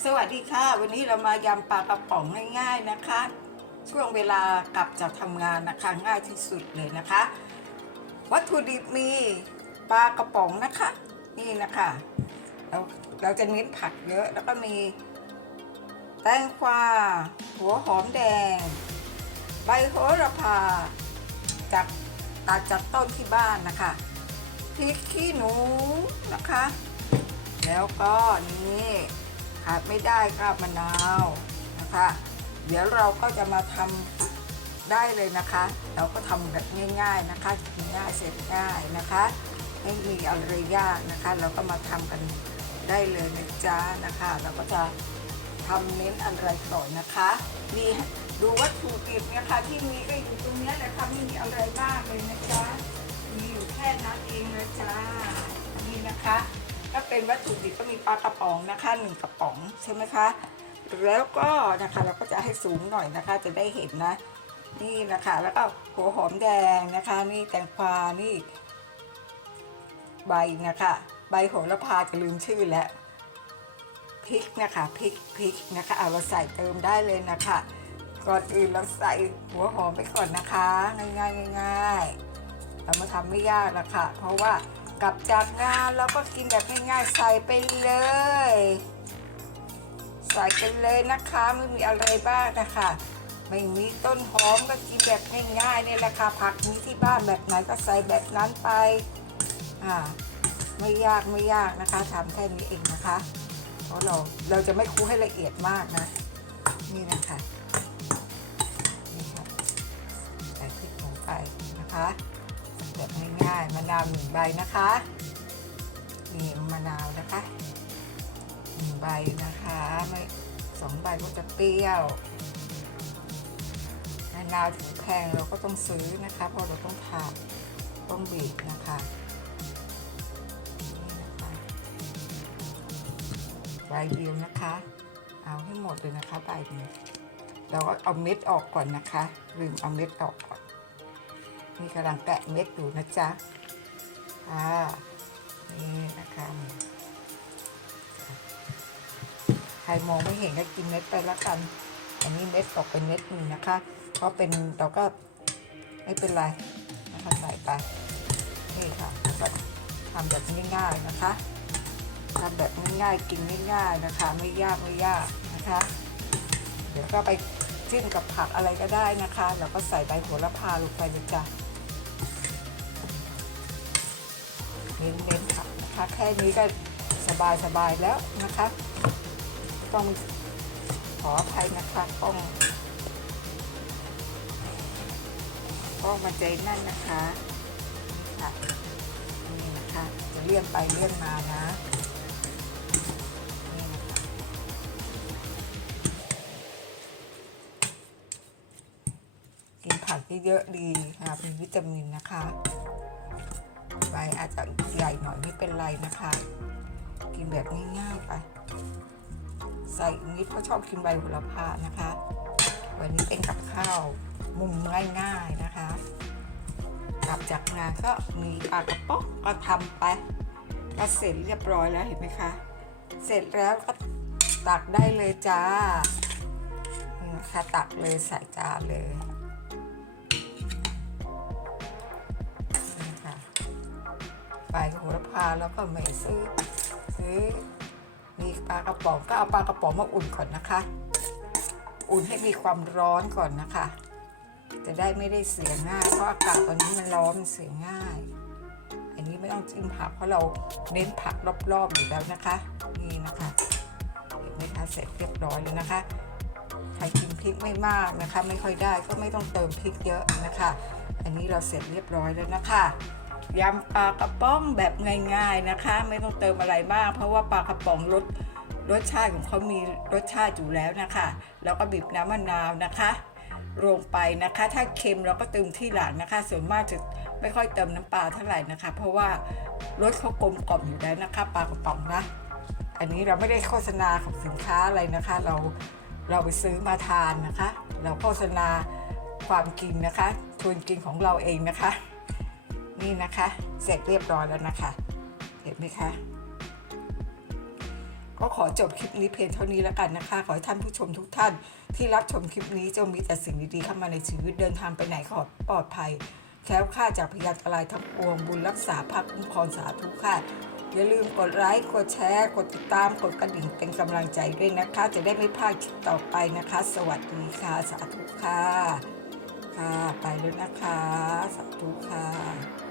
สวัสดีค่ะ วันนี้เรามายำปลากระป๋องง่าย ๆนะคะ ช่วงเวลากลับจากทำงานนะคะง่ายที่สุดเลยนะคะ วัตถุดิบมีปลากระป๋องนะคะ นี่นะคะเราเราจะเน้นผักเยอะแล้วก็มีแตงกวาหัวหอมแดง ใบโหระพาจากตัดจากต้นที่บ้านนะคะพริกขี้หนูนะคะ แล้วก็นี่ ขาดไม่ได้ก็มะนาวนะคะ เดี๋ยวเราก็จะมาทำได้เลยนะคะ เราก็ทำแบบง่าย ๆนะคะกินง่ายเสร็จง่ายนะคะ ไม่มีอะไรยากนะคะ เราก็มาทำกันได้เลยนะจ๊ะนะคะ เราก็จะทำเน้นอะไรก่อนนะคะมีดูวัตถุดิบนะคะที่มีก็อยู่ตรงนี้แหละค่ะไม่มีอะไรมากเลยนะจ๊ะมีอยู่แค่นั้นเองนะจ๊ะนี่นะคะ ถ้าเป็นวัตถุดิบก็มีปลากระป๋องนะคะหนึ่งกระป๋องใช่ไหมคะ แล้วก็นะคะเราก็จะให้สูงหน่อยนะคะ จะได้เห็นนะ นี่นะคะ แล้วก็หัวหอมแดงนะคะ นี่แตงกวานี่ใบนะคะ ใบโหระพาจะลืมชื่อแล้วพริกนะคะพริกพริกนะคะเอาเราใส่เติมได้เลยนะคะก่อนอื่นเราใส่หัวหอมไปก่อนนะคะ ง่ายๆง่ายๆเรามาทำไม่ยากนะคะเพราะว่า กลับจากงานเราก็กินแบบง่ายๆใส่ไปเลย ใส่กันเลยนะคะไม่มีอะไรบ้างนะคะไม่มีต้นหอมก็กินแบบง่ายๆนี่แหละค่ะผักมีที่บ้านแบบไหนก็ใส่แบบนั้นไปอ่าไม่ยากไม่ยากนะคะทำแค่นี้เองนะคะเพราะเราเราจะไม่คลุกให้ละเอียดมากนะนี่นะคะนี่ค่ะใส่พริกลงไปนะคะ แบบง่ายๆมะนาวหนึ่งใบนะคะนี่มะนาวนะคะหนึ่งใบนะคะไม่สองใบก็จะเปรี้ยวมะนาวถึงแพงเราก็ต้องซื้อนะคะเพราะเราต้องทาต้องบีบนะคะนี่นะคะใบเดียวนะคะ เอาให้หมดเลยนะคะใบนี้เราก็เอาเม็ดออกก่อนนะคะลืมเอาเม็ดออกก่อน นี่กำลังแกะเม็ดอยู่นะจ๊ะอ่านี่นะคะใครมองไม่เห็นก็กินเม็ดไปแล้วกัน อันนี้เม็ดตกเป็นเม็ดหนึ่งนะคะ เพราะเป็นเราก็ไม่เป็นไรนะคะใส่ไปนี่ค่ะแล้วก็ทำแบบง่ายๆนะคะทำแบบง่ายๆกินง่ายๆนะคะ ไม่ยากไม่ยากนะคะ เดี๋ยวก็ไปจิ้มกับผักอะไรก็ได้นะคะ แล้วก็ใส่ใบโหระพาลงไปเลยจ้ะ เน้นๆค่ะนะคะแค่นี้ก็สบายๆแล้วนะคะ ต้องขออภัยนะคะต้องก็มันใจนั่นนะคะค่ะนี่นะคะ จะเลี่ยนไปเลี่ยนมานะนี่นะคะกินผักเยอะๆดีค่ะมีวิตามินนะคะ ใบอาจจะใหญ่หน่อยไม่เป็นไรนะคะ กินแบบง่ายๆไป ใส่นิดเพราะชอบกินใบโหระพานะคะ วันนี้เป็นกับข้าวมุมง่ายๆนะคะกลับจากงานก็มีปลากระป๋องก็ทำไปก็เสร็จเรียบร้อยแล้วเห็นไหมคะ เสร็จแล้วก็ตักได้เลยจ้านี่นะคะตักเลยใส่จานเลย ใบโหระพาแล้วก็ไม่ซื้อ ซื้อ มีปลากระป๋องก็เอาปลากระป๋องมาอุ่นก่อนนะคะ อุ่นให้มีความร้อนก่อนนะคะ จะได้ไม่ได้เสียง่ายเพราะอากาศตอนนี้มันร้อนมันเสียง่าย อันนี้ไม่ต้องจิ้มผักเพราะเราเน้นผักรอบๆอยู่แล้วนะคะ นี่นะคะเห็นไหมคะเสร็จเรียบร้อยแล้วนะคะใครกินพริกไม่มากนะคะ ไม่ค่อยได้ก็ไม่ต้องเติมพริกเยอะนะคะ อันนี้เราเสร็จเรียบร้อยแล้วนะคะ ยำปลากระป๋องแบบง่ายๆนะคะ ไม่ต้องเติมอะไรมาก เพราะว่าปลากระป๋องรสรสชาติของเขามีรสชาติอยู่แล้วนะคะ แล้วก็บีบน้ำมะนาวนะคะลงไปนะคะ ถ้าเค็มเราก็เติมที่หลังนะคะ ส่วนมากจะไม่ค่อยเติมน้ำปลาเท่าไหร่นะคะ เพราะว่ารสเขากลมกล่อมอยู่แล้วนะคะปลากระป๋องนะอันนี้เราไม่ได้โฆษณาของสินค้าอะไรนะคะ เราเราไปซื้อมาทานนะคะ เราโฆษณาความกินนะคะชวนกินของเราเองนะคะ นี่นะคะ เสร็จเรียบร้อยแล้วนะคะ เห็นไหมคะ ก็ขอจบคลิปนี้เพียงเท่านี้แล้วกันนะคะ ขอให้ท่านผู้ชมทุกท่าน ที่รับชมคลิปนี้จงมีแต่สิ่งดีๆเข้ามาในชีวิตเดินทางไปไหนขอปลอดภัยแคล้วคลาจากพยานอันตรายทั้งปวงบุญรักษาภาคคุ้มครองสาธุค่ะอย่าลืมกดไลค์ กดแชร์ กดติดตาม กดกระดิ่งเป็นกำลังใจด้วยนะคะ จะได้ไม่พลาดคลิปต่อไปนะคะ สวัสดีค่ะ สาธุค่ะ ค่ะ ไปแล้วนะคะ สาธุค่ะ